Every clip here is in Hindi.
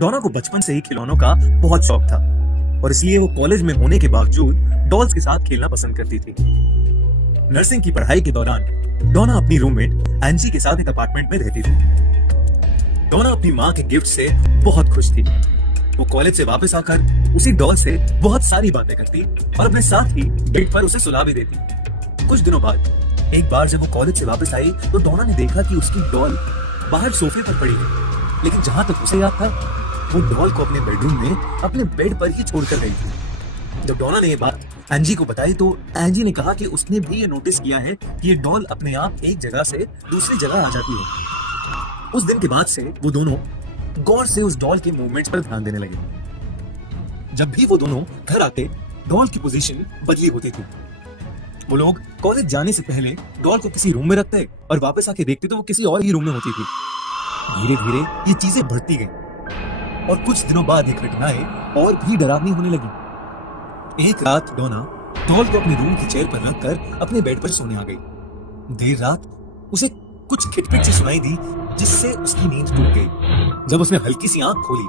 डोना को बचपन से ही खिलौनों का बहुत शौक था और इसलिए वो कॉलेज में होने के बावजूद डॉल्स के साथ खेलना पसंद करती थी। नर्सिंग की पढ़ाई के दौरान डोना अपनी रूममेट एंजी के साथ एक अपार्टमेंट में रहती थी। डोना अपनी माँ के गिफ्ट से बहुत खुश थी। वो कॉलेज से वापस आकर उसी डॉल से बहुत सारी बातें करती और अपने साथ ही बेड पर उसे सुला भी देती। कुछ दिनों बाद एक बार जब वो कॉलेज से वापस आई तो डोना ने देखा कि उसकी डॉल बाहर सोफे पर पड़ी है, लेकिन जहां तक उसे याद था वो डॉल को अपने बेडरूम में अपने बेड पर ही छोड़कर गई थी। जब डोना ने ये बात एंजी को बताई तो एंजी ने कहा कि उसने भी ये नोटिस किया है कि ये डॉल अपने आप एक जगह से दूसरी जगह आ जाती है। उस दिन के बाद से वो दोनों गौर से उस डॉल के मूवमेंट्स पर ध्यान देने लगे। जब भी वो दोनों घर आते डॉल की पोजीशन बदली होती थी। वो लोग कॉलेज जाने से पहले डॉल को किसी रूम में रखते और वापस आके देखते तो वो किसी और ही रूम में होती थी। धीरे धीरे ये चीजें बढ़ती गईं और कुछ दिनों बाद ये घटनाएं और भी डरावनी होने लगी। एक रात डोना डॉल को अपने रूम की चेयर पर रखकर अपने बेड पर सोने आ गई। देर रात उसे कुछ खिटपिट सी सुनाई दी जिससे उसकी नींद टूट गई। जब उसने हल्की सी आंख खोली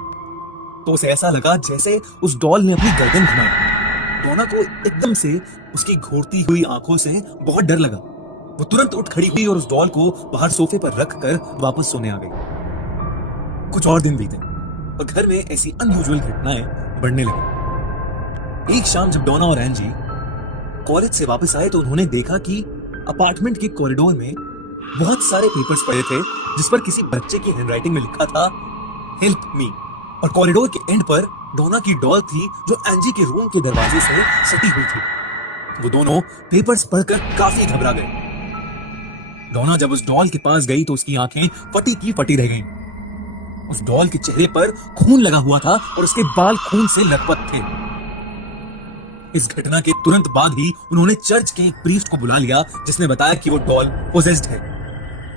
तो उसे ऐसा लगा जैसे उस डॉल ने अपनी गर्दन घुमाई। डोना को एकदम से उसकी घूरती हुई आंखों से बहुत डर लगा। वो तुरंत उठ खड़ी हुई और उस डॉल को बाहर सोफे पर रखकर वापस सोने आ गई। कुछ और दिन बीते और घर में ऐसी अनयूजुअल घटनाएं बढ़ने लगी। एक शाम जब डोना और एंजी कॉलेज से वापस आए तो उन्होंने देखा कि अपार्टमेंट के कॉरिडोर में बहुत सारे पेपर्स पड़े थे जिस पर किसी बच्चे की हैंडराइटिंग में लिखा था हेल्प मी, और कॉरिडोर के एंड पर डोना की डॉल थी जो एंजी के रूम के दरवाजे से सटी हुई थी। वो दोनों पेपर्स पढ़कर काफी घबरा गए। डोना जब उस डॉल के पास गई तो उसकी आंखें फटी की फटी रह गईं। उस डॉल के चेहरे पर खून लगा हुआ था और उसके बाल खून से लथपथ थे। इस घटना के तुरंत बाद ही उन्होंने चर्च के एक प्रीस्ट को बुला लिया जिसने बताया कि वो डॉल पोजेस्ड है,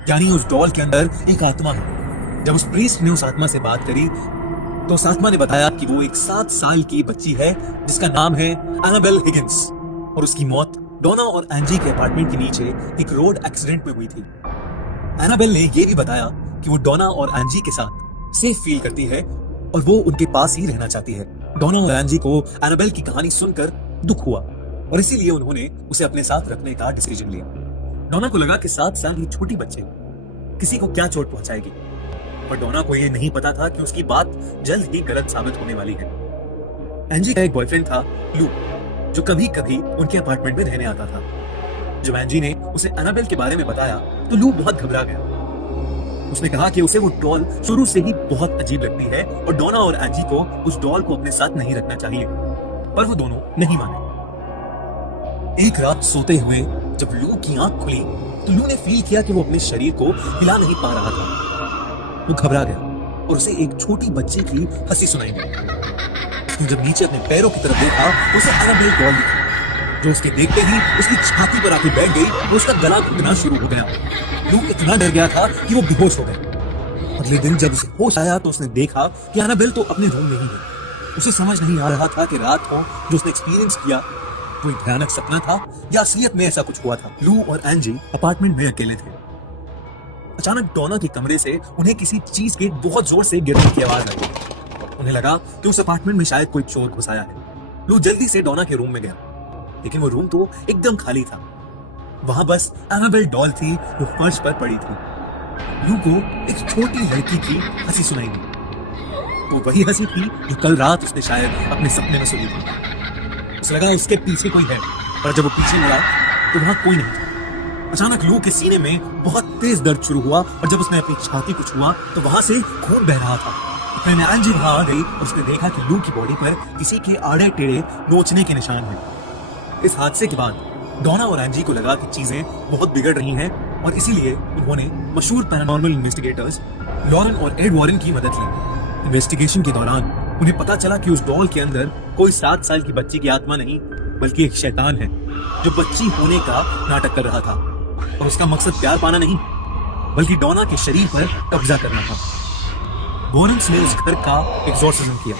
यानी उस डॉल के अंदर एक आत्मा है। जब उस प्रीस्ट ने उस आत्मा से बात करी तो उस आत्मा ने बताया कि वो एक 7 साल की बच्ची है जिसका नाम है एनाबेल हिगिंस और उसकी मौत डोना और एंजी के अपार्टमेंट के नीचे एक रोड एक्सीडेंट में हुई थी। एनाबेल ने यह भी बताया कि वो डोना और एंजी के साथ सेफ फील करती है और वो उनके पास ही रहना चाहती है। डोना और एंजी को एनाबेल की कहानी सुनकर दुख हुआ और इसीलिए उन्होंने उसे अपने साथ रखने का डिसीजन लिया। डोना को लगा कि 7 साल की छोटी बच्चे किसी को क्या चोट पहुंचाएगी, पर डोना को यह नहीं पता था कि उसकी बात जल्द ही गलत साबित होने वाली है। एंजी का एक बॉयफ्रेंड था लू, जो कभी कभी उनके अपार्टमेंट में रहने आता था। जब एंजी ने उसे एनाबेल के बारे में बताया तो लू बहुत घबरा गया। उसने कहा कि उसे वो डॉल शुरू से ही बहुत अजीब लगती है और डोना और एंजी को उस डॉल को अपने साथ नहीं रखना चाहिए, पर वो दोनों नहीं माने। एक रात सोते हुए जब लू की आंख खुली तो लू ने फील किया कि वो अपने शरीर को हिला नहीं पा रहा था। वो घबरा गया और उसे एक छोटी बच्चे की हंसी सुनाई दी। उसने जब नीचे अपने पैरों की तरफ देखा तो उसे एनाबेल डॉल दिखी, जो उसके देखते ही उसकी छाती पर आके बैठ गई और उसका गला घुटना शुरू हो गया। लू इतना डर गया था कि वो बेहोश हो गया। अगले दिन जब उसे होश आया तो उसने देखा कि एनाबेल तो अपने रूम में ही है। उसे समझ नहीं आ रहा था कि रात को जो उसने एक्सपीरियंस किया कोई भयानक सपना था या असलियत में ऐसा कुछ हुआ था। लू और एंजी अपार्टमेंट में अकेले थे। अचानक डोना के कमरे से उन्हें किसी चीज के बहुत जोर से गिरने की आवाज आई। उन्हें लगा कि उस अपार्टमेंट में शायद कोई चोर घुस आया है। लू जल्दी से डोना के रूम में गया, लेकिन वो रूम तो एकदम खाली था। वहां बस एनाबेल डॉल थी जो फर्श पर पड़ी थी। लू को एक छोटी लड़की की हंसी सुनाई दी। वो वही हंसी थी जो कल रात उसने शायद अपने सपने में सुनी थी। उसे लगा उसके पीछे कोई है, पर जब वो पीछे मुड़ा तो वहां कोई नहीं था। अचानक लू के सीने में बहुत तेज दर्द शुरू हुआ और जब उसने अपनी छाती को छुआ तो वहां से खून बह रहा था। इतने एंजी वहां आ गई और उसने देखा कि लू की बॉडी पर किसी के आड़े टेढ़े नोचने के निशान हैं। इस हादसे के बाद डोना और एंजी को लगा कि चीजें बहुत बिगड़ रही हैं और इसीलिए उन्होंने मशहूर पैरानॉर्मल इन्वेस्टिगेटर्स लॉरेन और एड वॉरेन की मदद ली। इन्वेस्टिगेशन के दौरान उन्हें पता चला कि उस डॉल के अंदर कोई 7 साल की बच्ची की आत्मा नहीं बल्कि एक शैतान है जो बच्ची होने का नाटक कर रहा था और उसका मकसद प्यार पाना नहीं बल्कि डोना के शरीर पर कब्जा करना था। वॉरेन्स ने उस घर का एग्जॉर्सिज्म किया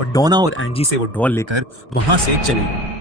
और डोना और एंजी से वो डॉल लेकर वहां से चले गए।